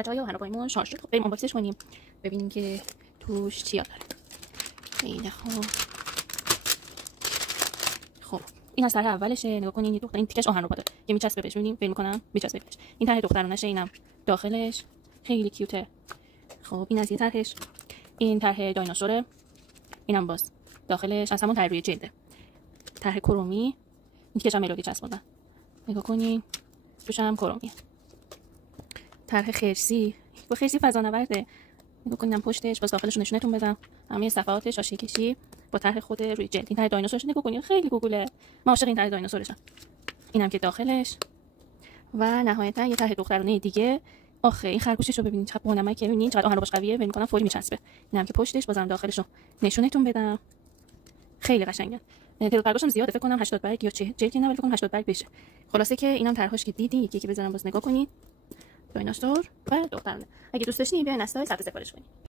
بچه‌ها یه آهنربایمون شارژ شد. خب بریم آنباکسش کنیم ببینیم که توش چیا داره. خیلی خب این از طرح اولشه. نگاه کنین یه دختر این تیکش آهنربا داره که میچسبه بهش. ببینیم فکر می‌کنم میچسبه بهش. این طرح دخترونشه. اینم داخلش خیلی کیوته. خب این از یه طرحش. این طرح دایناسوره. اینم باز داخلش از همون طرح روی جلده. طرح کرومی. این تیکش هم ملودی چسبوندن. نگاه کنین توش هم کرومیه. طرح خرسی. با خرسی فضانورده. نگاه کنین پشتش باز داخلش نشونتون بدم. همه صفحاتش حاشیه کشی با طرح خود روی جلد. این طرح دایناسورش نگاه کنین خیلی گوگله. من عاشق این طرح دایناسورشم. اینم که داخلش و نهایتا یه طرح دخترونه دیگه. آخه این خرگوششو ببینید چقدر بانمکه. ببینید چقدر آهنرباش قویه. فکر می‌کنم فوری میچسبه. اینم که پشتش بازم داخلشو نشونتون بدم. خیلی قشنگه. تعداد برگاشم زیاده. فکر کنم 80 برگ یا 40 که نه ولی فکر کنم 80 برگ بشه. خلاصه که اینم طرحش که دیدی یکی بزنم باز نگاه کنید. دایناسور و دخترونه. اگه دوست داشتین بیاین از سایت سبز سفارش کنید.